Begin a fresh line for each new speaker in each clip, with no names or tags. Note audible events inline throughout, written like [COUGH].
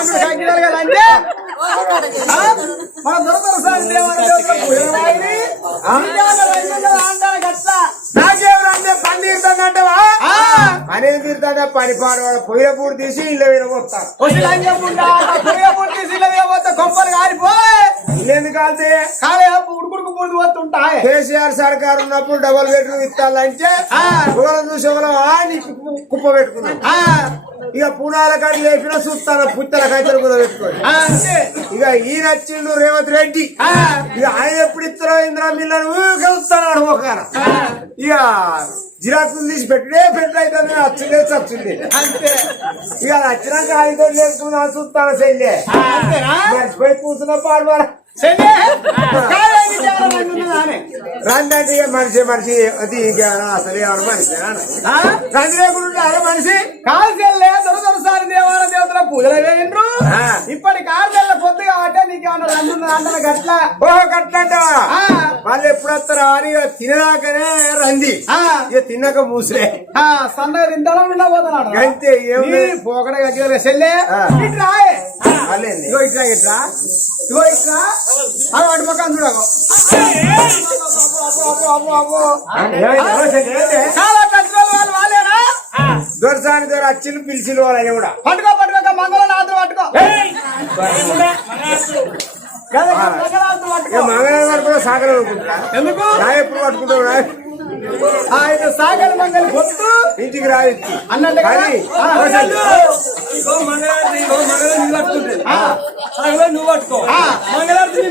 పండుగ కంకిదలగాలంటే మన దొరదొరసారి దేవాలయ
అనేది తీరుతానే పని పాడవాడు పొయ్యిల పూడి తీసి ఇల్లు వినబోతా
వచ్చి లంచముండా, ఆ పొయ్య పొడి తీసి కారిపోయి,
ఇల్లు ఎందుకు కాలితే?
కాలే ఉడుకుడుకు పూడి పోతుంటాయి.
కేసీఆర్ సర్కార్ ఉన్నప్పుడు డబల్ బెడ్రూమ్ ఇస్తాలంటే ఒకళ్ళని చూసి ఆని కుప్ప- కుప్ప పెట్టుకున్నాం
ఆ,
ఇక పునాల కాడి లేపిన చూస్తాను పుత్తల కైతలు కూడా పెట్టుకోండి. ఇక ఈయన వచ్చిండు రేవంత్ రెడ్డి.
ఆ,
ఇక ఆయన ఎప్పుడు ఇస్తారో ఇంద్రా మిల్లని ఊరుకెళ్తాడు ఒక ఇక జిరాకులు తీసి పెట్టుడే పెట్టు అయితే వచ్చిందే చచ్చింది
అంతే.
ఇక వచ్చినాక ఆయనతో లేపుకున్నా చూస్తాను
అంతేనా?
మర్చిపోయి కూర్చున్న పాడవారా రండి మనిషి మనిషి అది ఇంకేమైనా అసలు ఏమైనా మనిషి? రండి లేకుండా అరే మనిషి?
కాలు చెల్లె దొరదొరసారి దేవాలయ దేవతల పూజలు వేయండ్రు. ఇప్పటి చెల్లె పొద్దు కాబట్టి నీకేమన్నా ఉన్నదా అంటే గట్ల.
ఓహో
ఆ.
వాళ్ళు ఎప్పుడు వస్తారా అని తినదాకనే రంది
ఆ.
ఇక తిన్నాక మూసే
ఆ, సన్నగా తింటాలో ఉండబోతున్నాడు
అంతే ఏం లేదు.
పోకడ గట్టిగా? ఇగో ఇట్లా ఇట్లా ఇగో ఇట్లా అవి అటు పక్కన చూడకు
దొరసాని దొర అచ్చిలు పిలిచిలు వాళ్ళని కూడా
పట్టుకో పట్టుకో మంగళనాథుడు పట్టుకో. గద మంగళనాథుడు
ఇక
పట్టుకో.
మంగళవారం కూడా సాగరం అనుకుంటా
ఎందుకు?
నా ఎప్పుడు పట్టుకుంటావు
ఆయన సాగల మంగళ పొత్తు
ఇంటికి రావచ్చు
అన్నట్టు
నువ్వు పట్టుకో.
ఆ.
మంగళారతి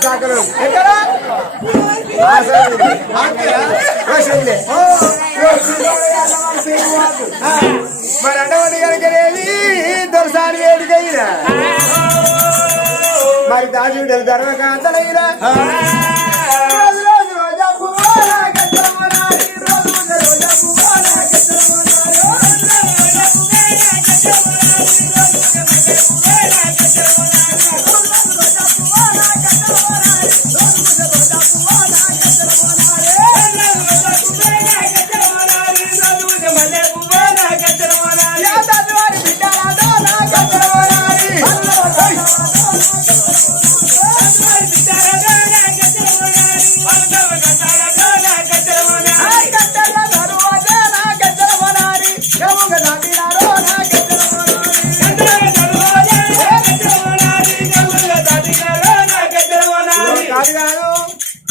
సాగరం
ఎక్కడ.
మరి అటువంటి కనుకనేది దొరసాని వేడుకైనా మరి దాసుడు ధర్మకాంతలైనా రోజు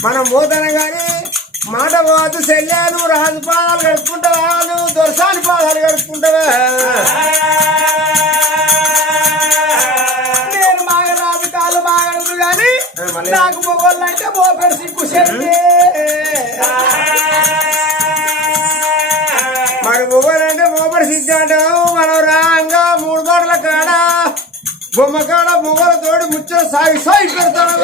మనం పోతానే గాని మాట పోదు చెల్లాను రాజు పాదాలు గడుపుకుంటావా నువ్వు దొరసాని పాదాలు గడుపుకుంటావా మొగోళ్ళు అంటే మోపెడు సిగ్గు చెల్లి మన మొగోళ్ళు అంటే మోపెడు సిగ్గు అంటావు మనం రాంగా మూడు గోడల కాడ బొమ్మ కాడ మొగల తోడు ముచ్చ సాగి సాగి పెడతాను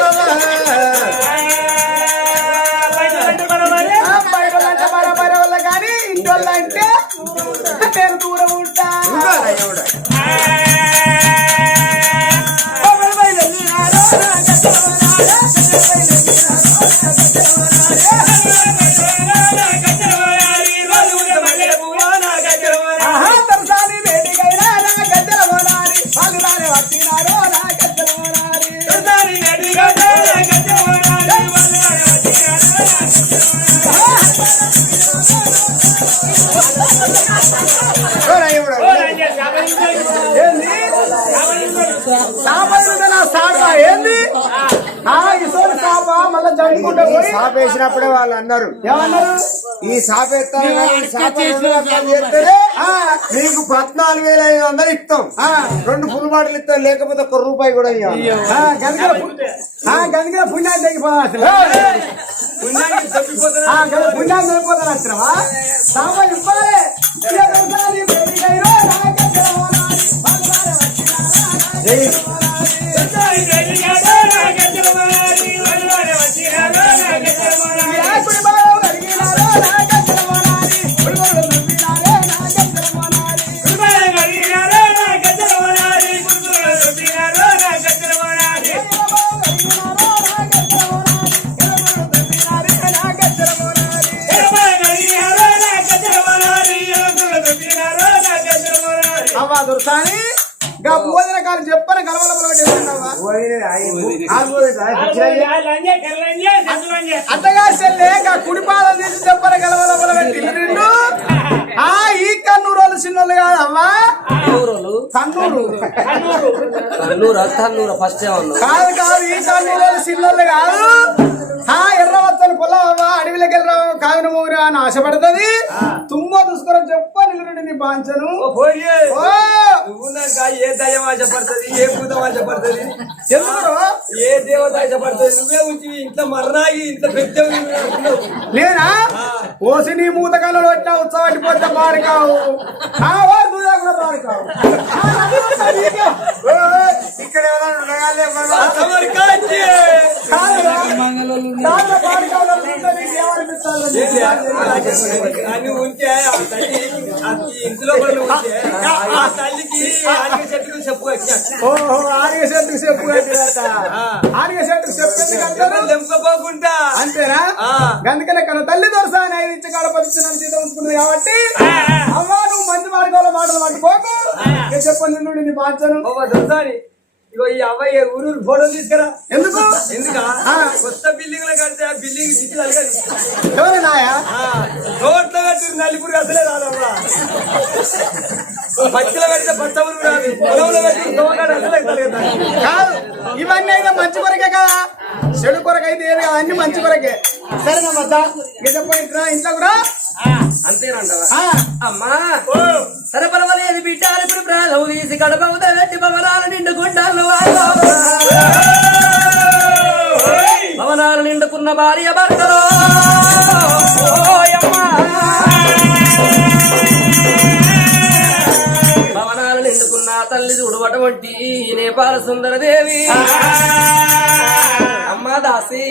yes. పోయి సాపేసినప్పుడే వాళ్ళు అన్నారు
ఏమన్నారు?
ఈ ఈ సాప నీకు పద్నాలుగు వేల ఐదు వందలు ఇస్తాం.
ఆ,
రెండు ఫుల్ బాటిల్ ఇస్తాం లేకపోతే ఒక్క రూపాయి కూడా
గంగల పుణ్యాన్ని గంగల పుణ్యాన్ని తెగిపోతాను అసలు? సాప ఇవ్వాలి. ఇక అవ్వా దొరసాని కాలం చెప్పని పెట్టేస్తున్నావా అట్టగా చెల్లె గా కుడి పాదం తీసి చెప్పని పెట్టి నిన్ను. [LAUGHS] ఆ ఈ కన్నూరు వాళ్ళు చిన్నోళ్ళు కాదు అవ్వా
ఊరోళ్ళు
కన్నూరు.
కన్నూరు తన్నూరు ఫస్ట్ ఏమన్నా
కాదు కాదు ఈ కన్నూరు వాళ్ళు చిన్నోళ్ళు కాదు. ఆ ఎర్రవచ్చని పొలవా అడవిలోకి వెళ్ళరావు కావిన మూరి అని ఆశపడుతుంది. తుమ్మ దుష్కరం చెప్ప నిన్ను నీ బాంచను.
ఏ. దయ్యం ఆశపడుతుంది ఏ భూతం ఆశపడుతుంది?
ఎందుకు
ఏ దేవత ఆశపడుతుంది? నువ్వే ఉంచి ఇంట్లో మర్రాగి ఇంత పెద్ద
నేనా? ఓసి నీ మూతకాలలో వచ్చిన ఉత్సవానికి పోతే బారికావు. ఆ ఓ నువ్వు కూడా బారికావు ఆ, నవ్వు నీకే.
ఇక్కడ
ఉంటే
ఇంట్లో తల్లికి చెట్టుకు చెప్పు
ఓహో చెట్టుకు చెప్పు చెట్టుకు అంతేనా?
ఆ.
అందుకనే కన తల్లి దొరసా అని ఐదు ఇచ్చి కాడ పదిచ్చినాను జీతం కాబట్టి అమ్మా నువ్వు మంచి మార్గంలో మాటలు పట్టుకోకు చెప్పండి నిన్ను నీ బాధ్యను
దొరసారి ఇగో ఈ అబ్బాయి ఊరు ఫోటో తీసుకురా.
ఎందుకు?
ఎందుకా. కొత్త బిల్డింగ్లో కడితే ఆ బిల్డింగ్ సిటీ రోడ్లో కట్టి నలుగురు అసలే రాదమ్మా పచ్చిలో కడితే పచ్చ ఊరు రాదు. పొలంలో కట్టి అసలే తలగదు
కాదు. ఇవన్నీ అయితే మంచి కొరకే కదా? చెడు కొరకు అయితే ఏది కాదు అన్ని మంచి కొరకే. సరేనా ఇక చెప్పండి ఇట్రా ఇంట్లో కూడా?
అంతేనంటావా? అమ్మా సరే పర్వాలేదు బిడ్డ ఇప్పుడు ప్రాణం తీసి గడప పెట్టి భవనాలు నిండు గుండాలు భవనాలు నిండుకున్న భార్య భర్తలు. తల్లి చూడబటువంటి నేపాల సుందరదేవి అమ్మా దాసి.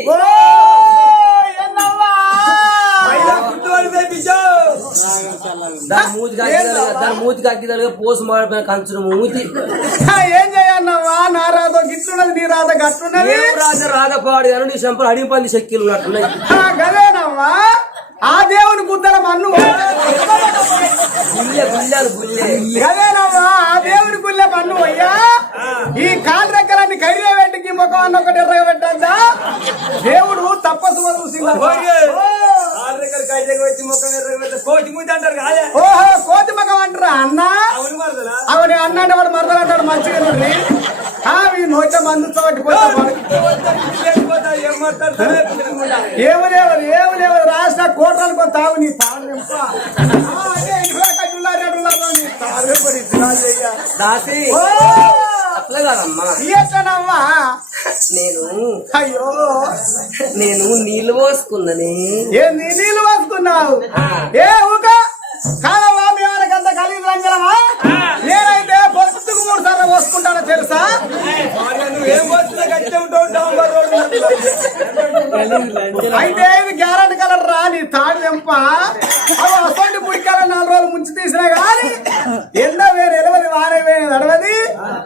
దాని మూతి దాని మూతి కాకిదలుగా పోసు మాడిపోయిన కంచుడు మూతి.
ఏం చేయన్నవ్వా నా రాతో గిట్లున్నది నీ రాత గట్లున్నది
రాజ రాగపాడు కానీ నీ అడిగి పంది శక్తులు ఉన్నట్టున్నాయి.
గదేనవ్వా? ఆ దేవుని గుద్దల మన్ను. ఆ దేవుని గుల్ల మన్ను అయ్యా. ఈ కాలు రెక్కలన్నీ కడిగే వెంటికి ముఖం అన్న ఒకటి ఎర్రగా పెట్టద్దా? దేవుడు తప్పసు
ముఖం కోటి అంటారు
ఓహో కోతి మగం అంటారా అన్న?
అవును
అన్న అంటే వాడు మరదలు అంటాడు మంచిగా ఈ నోట మందు తోటి పోతా
లేకపోతే ఏం మాట్లాడతారే
ఏమి లేవు ఏమి లేవు కోటానికి తావు నీ.
దాసి? నేను
అయ్యో!
నేను నీళ్ళు పోసుకున్నని
ఏ నీళ్ళు పోసుకున్నావు? ఏ ఊక? కాదమ్మా మీ వాళ్ళకంత కలిగి రంగలమా? పోసుకుంటానో తెలుసా?
నువ్వు ఏం పోతున్నా కట్టే ఉంటావు డాంబర్ రోడ్డు
అయితే ఇది గ్యారెంటీ కలర్ రా నీ తాడు తెంప? అవి అసలు పుడికాల నాలుగు రోజులు ముంచి తీసినా కానీ ఎండ వేరే ఎలవది వారే వేరే నడవది.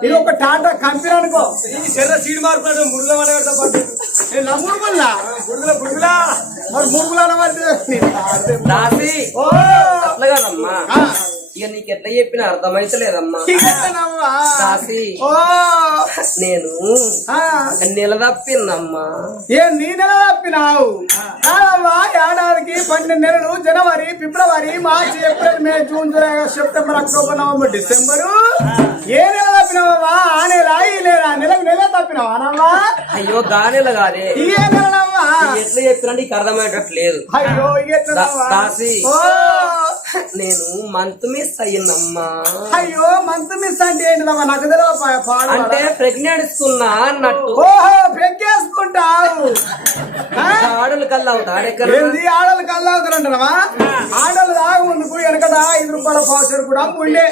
ఇది ఒక టాటా కంపెనీ అనుకో.
సీడ్ మార్పులు మురుగుల మనగడతా పట్టు
నేను నా మురుగుల్లా
మురుగుల గురుగులా
మరి మురుగులు
దాసి
ఓ!
అట్లా కాదమ్మా. ఇక నీకు ఎట్లా చెప్పినా అర్థమైతలేదమ్మా. నేను
ఆ,
నిలదప్పిందమ్మా
ఏ నీ నెల తప్పినావు కాదమ్మా ఏడాదికి పన్నెండు నెలలు జనవరి ఫిబ్రవరి మార్చి April May June July September October November December. ఏ నెల తప్పినావా ఆ నెల ఈ నెల నెలకు నెల తప్పినావా అనమ్మా
అయ్యో గానెల గారే
ఏ నెలనమ్మా
ఎట్లా చెప్పినా నీకు అర్థమయ్యేటట్లేదు.
అయ్యో
దాసి. నేను మంత్ మిస్ అయ్యిందమ్మా.
అయ్యో మంత్ మిస్ అంటే నాకు తెలియదు
అంటే ప్రెగ్నెంట్ ఉన్నా అన్నట్టు.
ఓహో ఆ?
ఆడలు కల్లా ఆడెక్కడ
ఏంది ఆడలు కల్లాగుతారంటావా ఆడలు తాగు ముందుకు వెనకట ఐదు రూపాయల పావుచర్ కూడా ఉండే.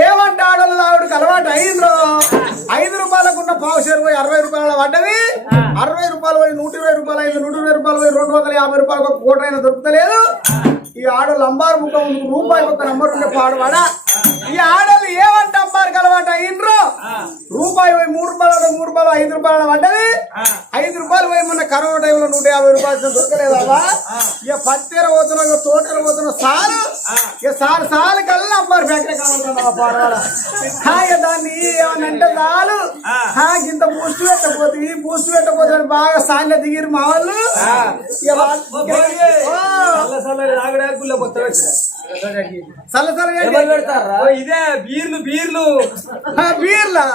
ఏమంటే ఆడలు తాగుడు అలవాటు అయిందో? ఐదు రూపాయలకు ఉన్న పావుచర్ పోయి అరవై రూపాయల పడ్డది అరవై రూపాయలు పోయి నూట ఇరవై రూపాయలు అయింది. నూట ఇరవై రూపాయలు పోయి రెండు వందల యాభై రూపాయలకు ఒక కోట అయినా దొరుకుతలేదు ఈ ఆడలు అంబారు ముఖం రూపాయి ఒక నంబర్ ఉండే పాడువాడా ఈ ఆడలు ఏమంటే అమ్మారు అలవాటు? అయిండ్రు రూపాయి పోయి మూడు రూపాయలు మూడు రూపాయలు ఐదు రూపాయలు పడ్డది. ఐదు రూపాయలు పోయి మొన్న కరోనా టైంలో నూట యాభై రూపాయలు దొరకలేదు ఇక పత్తెర పోతున్నా తోటలు పోతున్నా సాలు ఇక సాలు సాలు కల్లా అమ్మారు ఫ్యాక్టరీ కావాలి దాన్ని ఏమన్నా అంటే చాలు. ఇంత బూస్ట్ పెట్టకపోతే బూస్ట్ పెట్టకపోతే బాగా సాన్య దిగిరు మా వాళ్ళు.
ఇదే బీర్లు బీర్లు. [LAUGHS]
బీర్లా?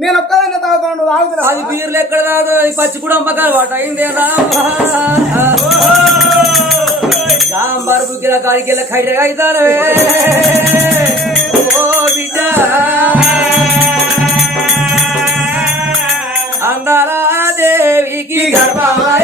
నేను ఒక్కదాన్ని తాగుతాను తాగుతున్నా
అది బీర్లు ఎక్కడ తాగుతావు? అది పచ్చి కూడా అమ్మకాలు వాట అయిందేనా సాంబార్ కాడికి అవుతానవే ఓ బిడ్డ. అందాల దేవికి గర్భమాయన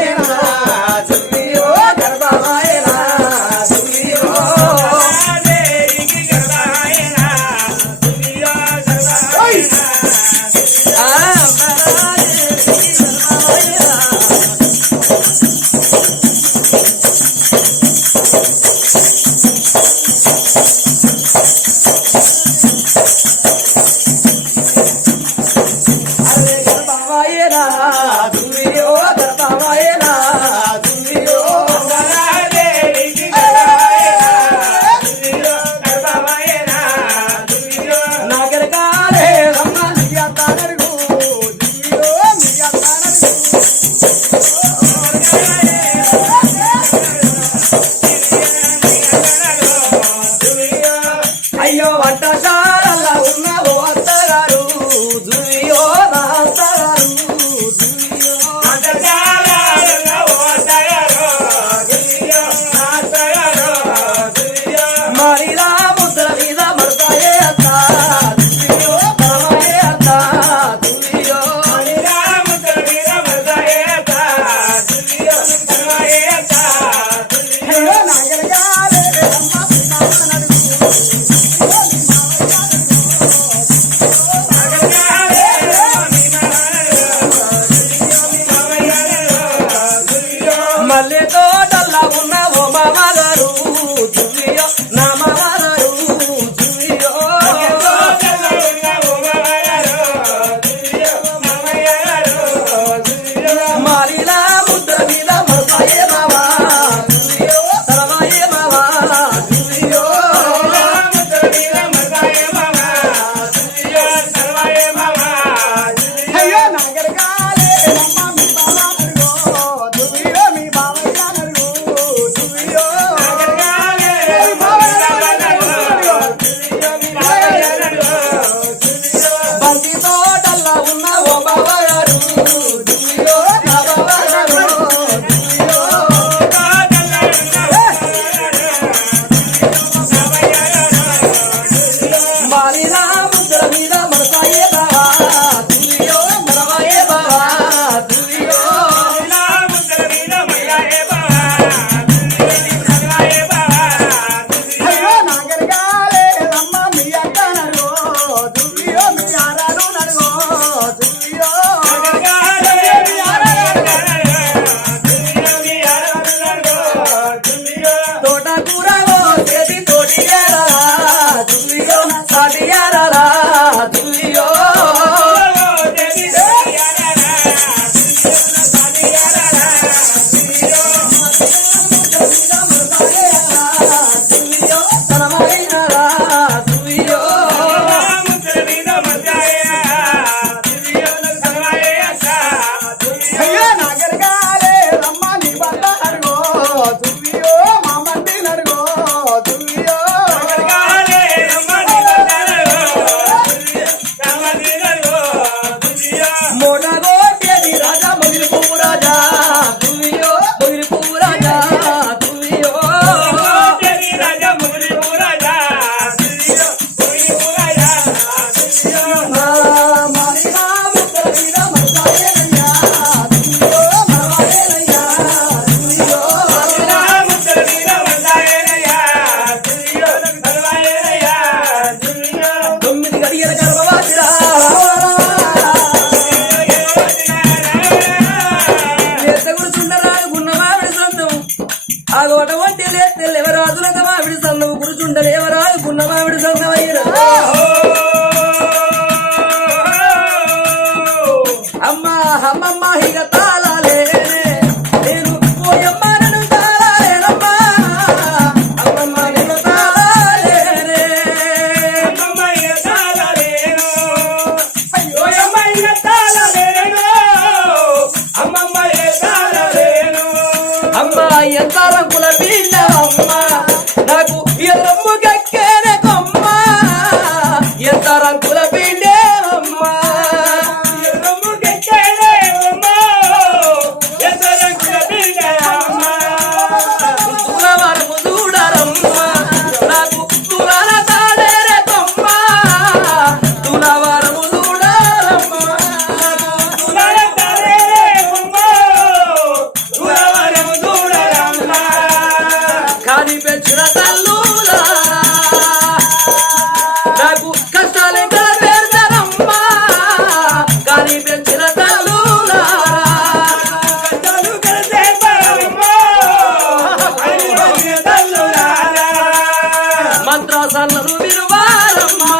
திருவாரம்மா.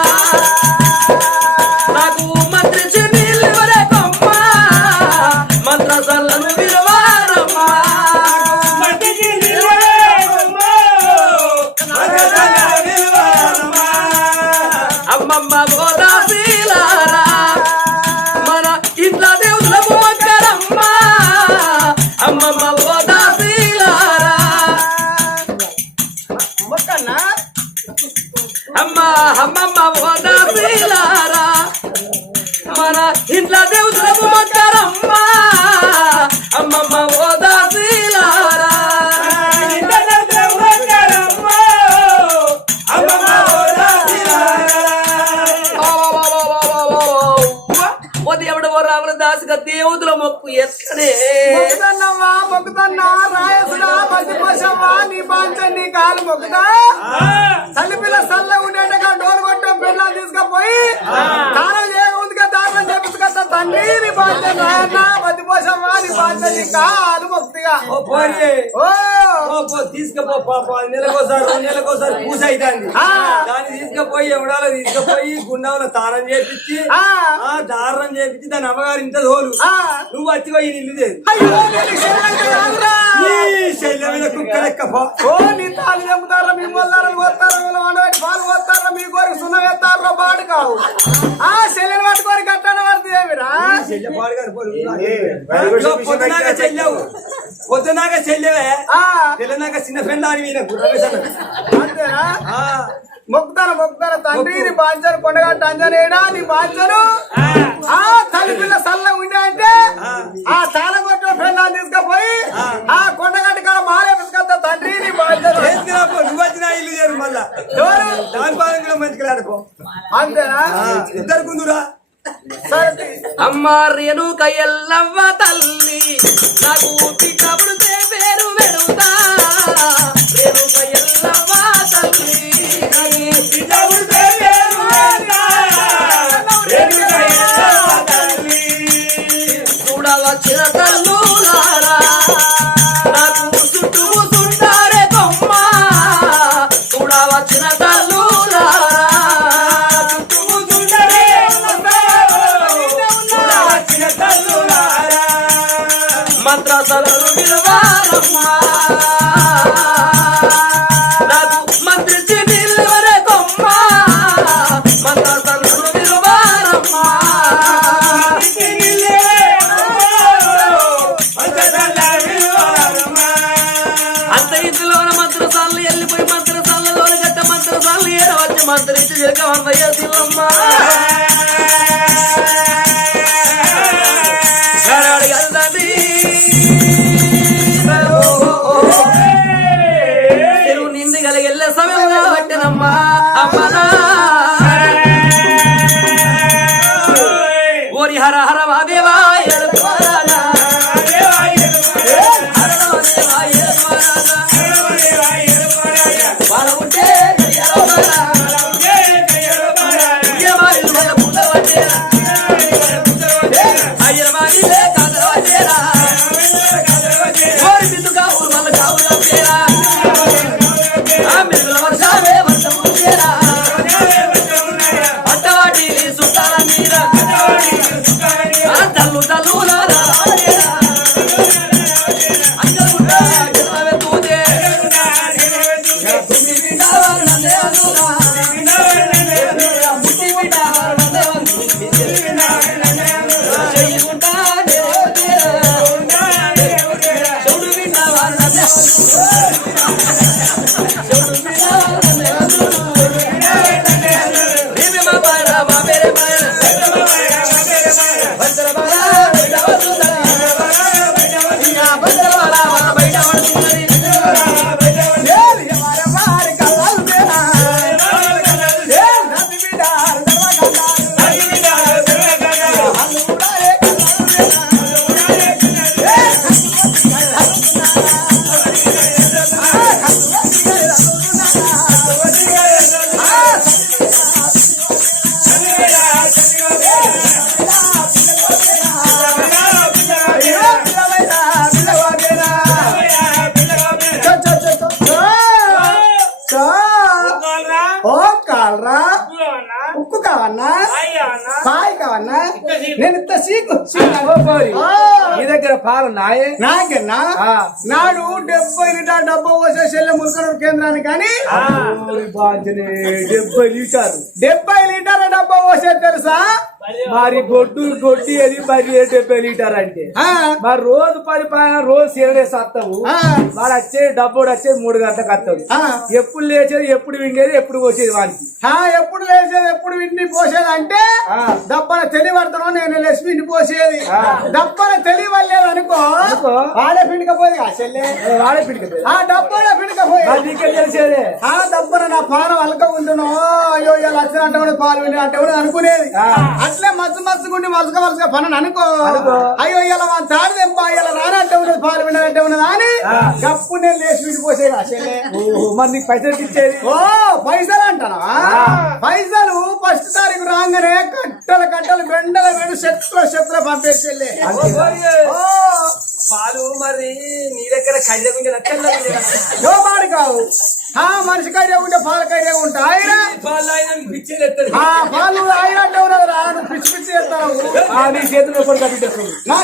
దేవుదుల మొక్కు ఎక్కడే?
మొక్కుతన్నమ్మా మొక్కుతన్నా రాయసుడా నీ నీ కాలు మొక్కుతా పిల్ల సల్ల ఉండేటగా డోర్ కొట్టే పిల్లలు తీసుకుపోయి చేపించుకొస్తా తండ్రి నీ బాంచ రాయన్న మధ్య పోసమ్మా నీ మొక్కుతిగా
ఓ పోరి.
ఓ.
పో, తీసుకుపో పాప. నెలకోసారి నెలకోసారి పూజ అవుతుంది. దాన్ని తీసుకుపోయి ఎవడాలో తీసుకుపోయి గుండంలో తారం చేపించి
ఆ.
దారం చేపించి దాని అమ్మగారు ఇంత తోలు.
ఆ.
నువ్వు వచ్చి పోయి ఇల్లు చేరు
అయ్యో నేను శరీరంగా రాదురా.
ఈ శైలం మీద కుక్క లెక్క పో.
ఓ నీ తాళి
పొద్దునాక చెల్లెవు. పొద్దునాక చెల్లెవే? తెల్లనాక చిన్న ఫ్రెండ్ అని వీళ్ళకు.
అంతేనా?
ఆ,
మొక్కుతాను మొక్కుతాను. తండ్రి నీ బాంచను కొండగట్ట అంజనేడా నీ బాంచను ఆ. తల్లి పిల్ల సల్ల ఉండే అంటే ఆ. తాళం కొట్టిన ఫ్రెండ్ తీసుకుపోయి ఆ. కొండగట్ట కాడ మారే పిసుకొస్తా తండ్రి నీ
పో, నువ్వు వచ్చిన ఇల్లు చేరు మళ్ళా? దాని పాదం కూడా మంచిగా రాడుకో
అంతేనా?
ఇద్దరు కుందురా.
అమ్మ రేణుక ఎల్లవ్వ తల్లి నాకు బిడ్డ పేరు పెడుతా రేణుక ఎల్లవ్వ తల్లి. మంత్రించి చిరక
తిల్లమ్మ నాయే.
నాకేనా. నాడు డెబ్బై లీటర్ డబ్బా పోసే చెల్లె మురుకనూరు కేంద్రానికి కానీ?
డెబ్బై లీటర్
డెబ్బై లీటర్ డబ్బా పోసే తెలుసా?
మరి గొడ్డు గొడ్డి అది మరి డెబ్బై లీటర్ అంటే
ఆ,
మరి రోజు పరిపాలన రోజు సీరడేసి వస్తావు
ఆ.
వాడు వచ్చేది డబ్బుడు వచ్చేది మూడు గంటలకు వస్తాడు
ఆ.
ఎప్పుడు లేచేది ఎప్పుడు వింగేది ఎప్పుడు వచ్చేది వానికి
ఆ, ఎప్పుడు లేచేది ఎప్పుడు విండి పోసేది అంటే. దప్పన తెలివడతాను నేను లేచి పిండి పోసేది. దప్పన తెలియలేదు అనుకో. వాడే పిండికపోయి ఆ చెల్లె
వాడే పిడికి
ఆ డబ్బునే పిండికపోయి
మరి నీకేం తెలిసేదే
ఆ దప్పన నా పానం అలక ఉండును అయ్యో ఇలా వచ్చినట్టు కూడా పాలు అంటే కూడా అనుకునేది. అట్లే మచ్చ మచ్చగుండి మసక మసక పని అనుకో. అయ్యో ఇలా మన తాడు తెంప ఇలా రానంటే ఉన్నది పాలు వినాలంటే ఉన్నది అని. గప్పు నేను లేచి విడిపోసేది
మరి నీకు పైసలు ఇచ్చేది?
ఓ పైసలు అంటానా. పైసలు ఫస్ట్ తారీఖు రాగానే కట్టలు కట్టలు బెండల వెండు చెట్లు చెట్లు పంపేసి ఓ.
పాలు మరి నీ దగ్గర కళ్ళ గుంజ
మాడి కావు ఆ మనిషి కడిగే ఉంటే పాల కడిగే ఉంటా ఆయన
పాలు ఆయన
అంటే రా నువ్వు పిచ్చి పిచ్చి చేస్తావు
నీ చేతిలో కూడా కట్టిస్తుంది
నా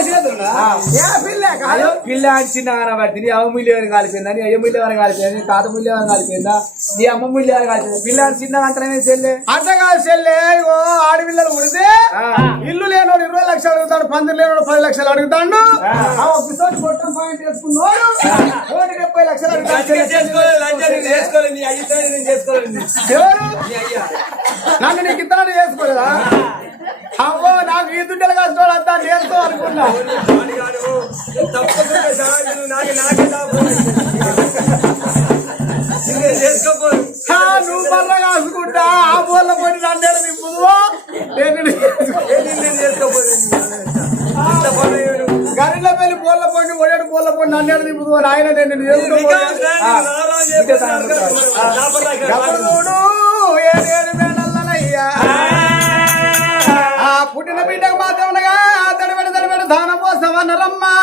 ఏ పిల్లే కాదు?
పిల్ల అని చిన్న అనబట్టి నీ అమ్మ ముల్లేవని కాలిపోయిందా నీ అయ్య ముల్లేవని కాలిపోయిందా తాత ముల్లేవని కాలిపోయిందా? నీ అమ్మ ముల్లేవని కాలిపోయిందా? పిల్ల అని చిన్న అంటనే చెల్లె?
అట్ట కాదు చెల్లె. ఇగో ఆడపిల్లలు ఉడితే. ఇల్లు లేనోడు ఇరవై లక్షలు అడుగుతాడు పందిరి లేనోడు పది లక్షలు అడుగుతాడు. కొట్టం పాయింట్ వేసుకున్నాడు. డెబ్బై లక్షలు నన్ను నీకు ఇతరులు చేసుకోలేదా? అవ్వో నాకు ఈ దుడ్డలు కష్టం అంతా నేర్చుకో అనుకున్నా. నువ్వు బల్ల కాసుకుంటా. ఆ బోర్ల పడి నన్ను నింపుదువో? నేను గరిలో వెళ్ళి బోళ్ళ పండి ఒడేడు బోళ్ళ పండి అన్నాడు ఇప్పుడు ఆయన నేను గబరుడు ఏడు ఏడు మేనల్లనయ్యా. పుట్టిన బిడ్డకు మాత్రం తడిపెడి తడిపెడి దానం కోసం అన్నరమ్మా